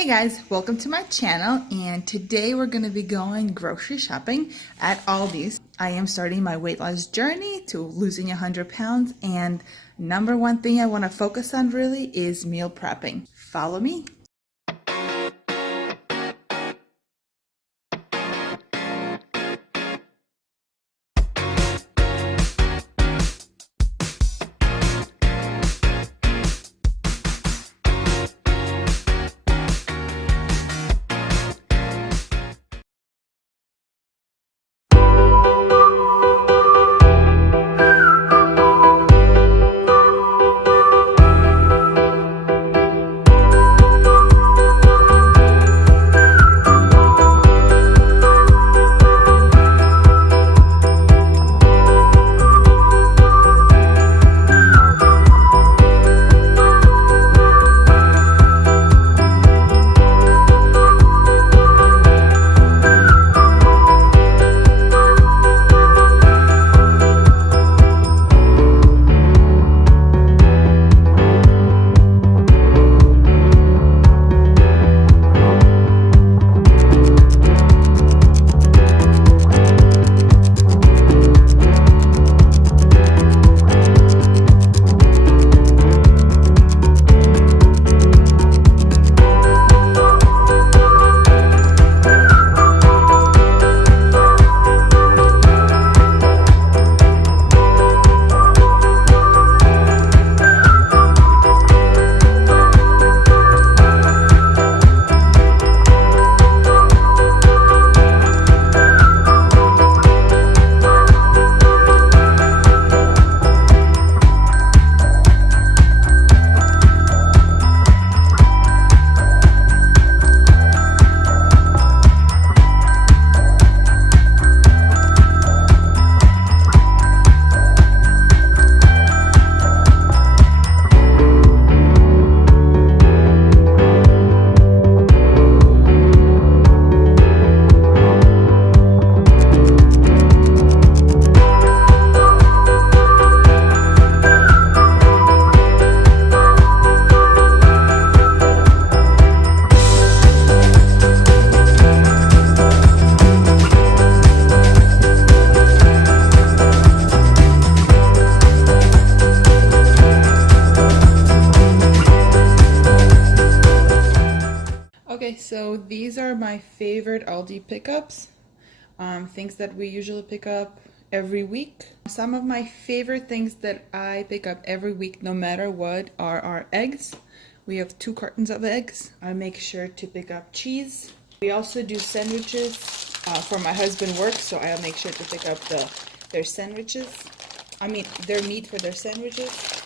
Hey guys, welcome to my channel, and today we're going to be going grocery shopping at Aldi's. I am starting my weight loss journey to losing 100 pounds, and number one thing I want to focus on really is meal prepping. Follow me. Okay, so these are my favorite Aldi pickups, things that we usually pick up every week. Some of my favorite things that I pick up every week, no matter what, are our eggs. We have 2 cartons of eggs. I make sure to pick up cheese. We also do sandwiches for my husband works, so I'll make sure to pick up their meat for their sandwiches.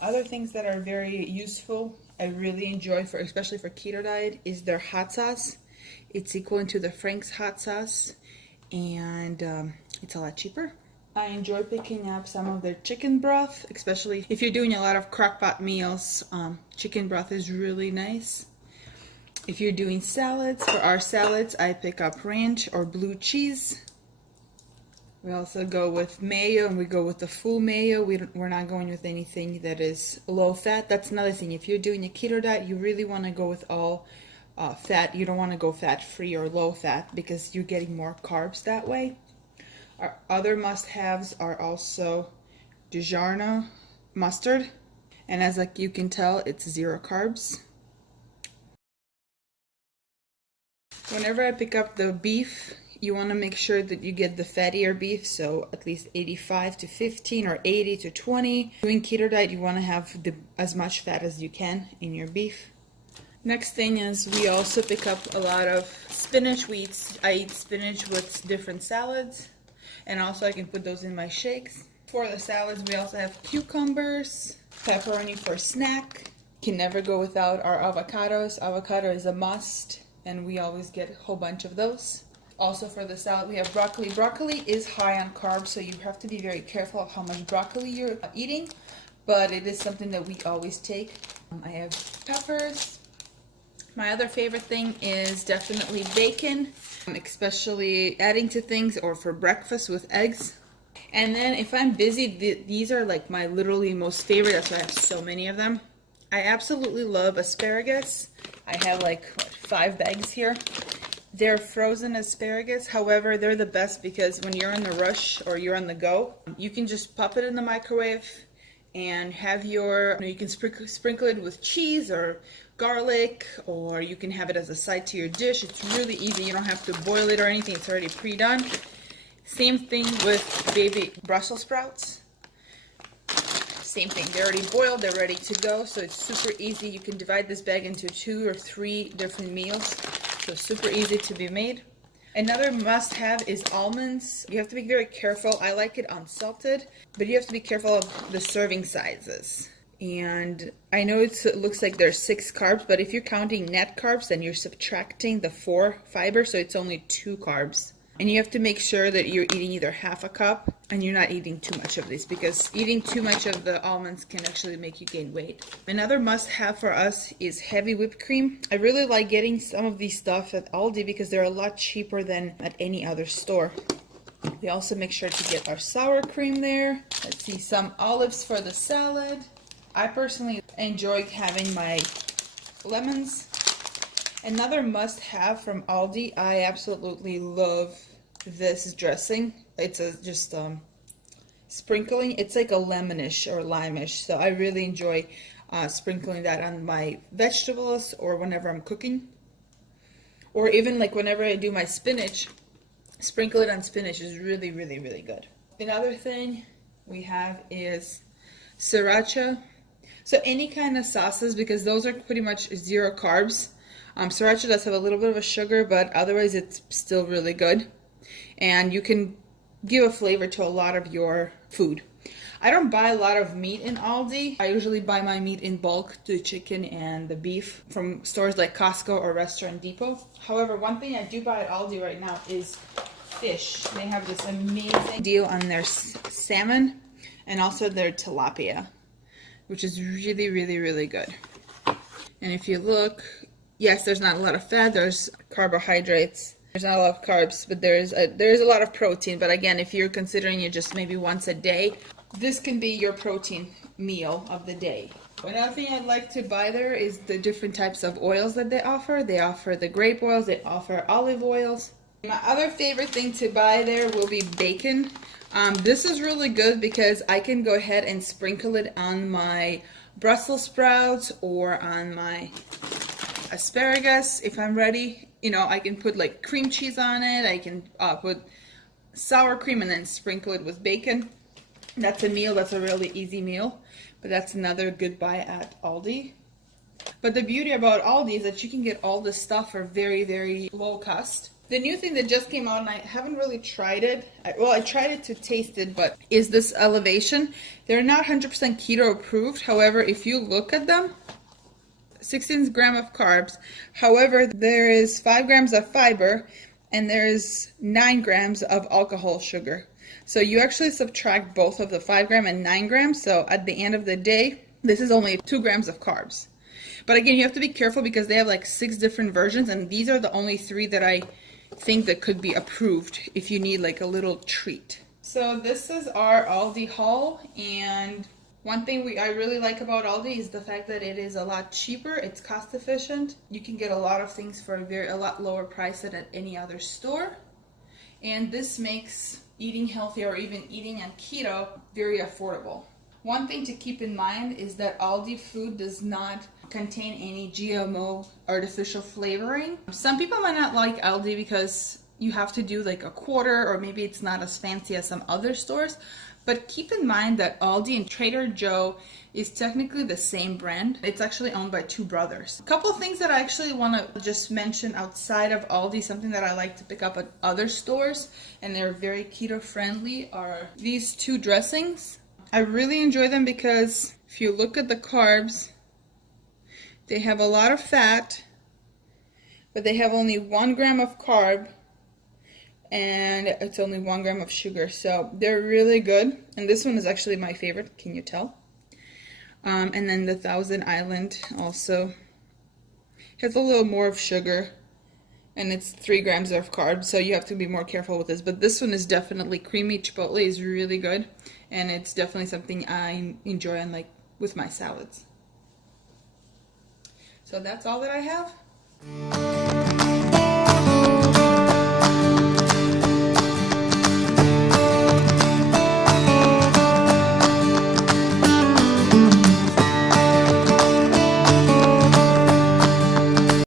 Other things that are very useful, I really enjoy, especially for keto diet, is their hot sauce. It's equivalent to the Frank's hot sauce, and it's a lot cheaper. I enjoy picking up some of their chicken broth, especially if you're doing a lot of crock-pot meals. Chicken broth is really nice. If you're doing salads, for our salads, I pick up ranch or blue cheese. We also go with mayo, and we go with the full mayo. We're not going with anything that is low fat. That's another thing. If you're doing a keto diet, you really want to go with all fat. You don't want to go fat-free or low fat because you're getting more carbs that way. Our other must-haves are also Dijon mustard, and as you can tell, it's 0 carbs. Whenever I pick up the beef, you want to make sure that you get the fattier beef, so at least 85 to 15 or 80 to 20. Doing keto diet, you want to have as much fat as you can in your beef. Next thing is we also pick up a lot of spinach. I eat spinach with different salads, and also I can put those in my shakes. For the salads, we also have cucumbers, pepperoni for snack. Can never go without our avocados. Avocado is a must, and we always get a whole bunch of those. Also for the salad, we have broccoli. Broccoli is high on carbs, so you have to be very careful of how much broccoli you're eating, but it is something that we always take. I have peppers. My other favorite thing is definitely bacon, especially adding to things or for breakfast with eggs. And then if I'm busy, these are like my literally most favorite. That's why I have so many of them. I absolutely love asparagus. I have like 5 bags here. They're frozen asparagus. However, they're the best because when you're in the rush or you're on the go, you can just pop it in the microwave and have your, you can sprinkle it with cheese or garlic, or you can have it as a side to your dish. It's really easy. You don't have to boil it or anything. It's already pre-done. Same thing with baby Brussels sprouts. Same thing. They're already boiled. They're ready to go. So it's super easy. You can divide this bag into 2 or 3 different meals. So super easy to be made. Another must-have is almonds. You have to be very careful. I like it unsalted, but you have to be careful of the serving sizes. And I know it looks like there's 6 carbs, but if you're counting net carbs, then you're subtracting the 4 fiber, so it's only 2 carbs. And you have to make sure that you're eating either half a cup and you're not eating too much of this, because eating too much of the almonds can actually make you gain weight. Another must-have for us is heavy whipped cream. I really like getting some of these stuff at Aldi because they're a lot cheaper than at any other store. We also make sure to get our sour cream there. Let's see, some olives for the salad. I personally enjoy having my lemons. Another must-have from Aldi, I absolutely love this dressing. It's just sprinkling. It's like a lemonish or limeish, so I really enjoy sprinkling that on my vegetables or whenever I'm cooking. Or even like whenever I do my spinach, sprinkle it on spinach is really, really, really good. Another thing we have is sriracha. So any kind of sauces, because those are pretty much 0 carbs. Sriracha does have a little bit of a sugar, but otherwise it's still really good. And you can give a flavor to a lot of your food. I don't buy a lot of meat in Aldi. I usually buy my meat in bulk, the chicken and the beef, from stores like Costco or Restaurant Depot. However, one thing I do buy at Aldi right now is fish. They have this amazing deal on their salmon and also their tilapia, which is really, really, really good. And if you look, yes, there's not a lot of fat, there's carbohydrates, there's not a lot of carbs, but there's a lot of protein. But again, if you're considering it just maybe once a day, this can be your protein meal of the day. Another thing I'd like to buy there is the different types of oils that they offer. They offer the grape oils, they offer olive oils. My other favorite thing to buy there will be bacon. This is really good because I can go ahead and sprinkle it on my Brussels sprouts or on my asparagus if I'm ready. You know, I can put like cream cheese on it. I can put sour cream and then sprinkle it with bacon. That's a meal. That's a really easy meal. But that's another good buy at Aldi. But the beauty about Aldi is that you can get all this stuff for very, very low cost. The new thing that just came out, and I haven't really tried it. I tried it to taste it, but is this Elevation. They're not 100% keto approved. However, if you look at them, 16 grams of carbs. However, there is 5 grams of fiber and there is 9 grams of alcohol sugar. So you actually subtract both of the 5 gram and 9 grams. So at the end of the day, this is only 2 grams of carbs. But again, you have to be careful because they have like 6 different versions, and these are the only 3 that I think that could be approved if you need like a little treat. So this is our Aldi haul, and one thing I really like about Aldi is the fact that it is a lot cheaper. It's cost efficient. You can get a lot of things for a lot lower price than at any other store. And this makes eating healthy or even eating on keto very affordable. One thing to keep in mind is that Aldi food does not contain any GMO artificial flavoring. Some people might not like Aldi because you have to do like a quarter, or maybe it's not as fancy as some other stores. But keep in mind that Aldi and Trader Joe is technically the same brand. It's actually owned by 2 brothers. A couple of things that I actually want to just mention outside of Aldi, something that I like to pick up at other stores, and they're very keto friendly, are these 2 dressings. I really enjoy them because if you look at the carbs, they have a lot of fat, but they have only 1 gram of carb, and it's only 1 gram of sugar. So they're really good. And this one is actually my favorite, can you tell? And then the Thousand Island also has a little more of sugar, and it's 3 grams of carbs, so you have to be more careful with this. But this one is definitely creamy. Chipotle is really good, and it's definitely something I enjoy on, like, with my salads. So that's all that I have.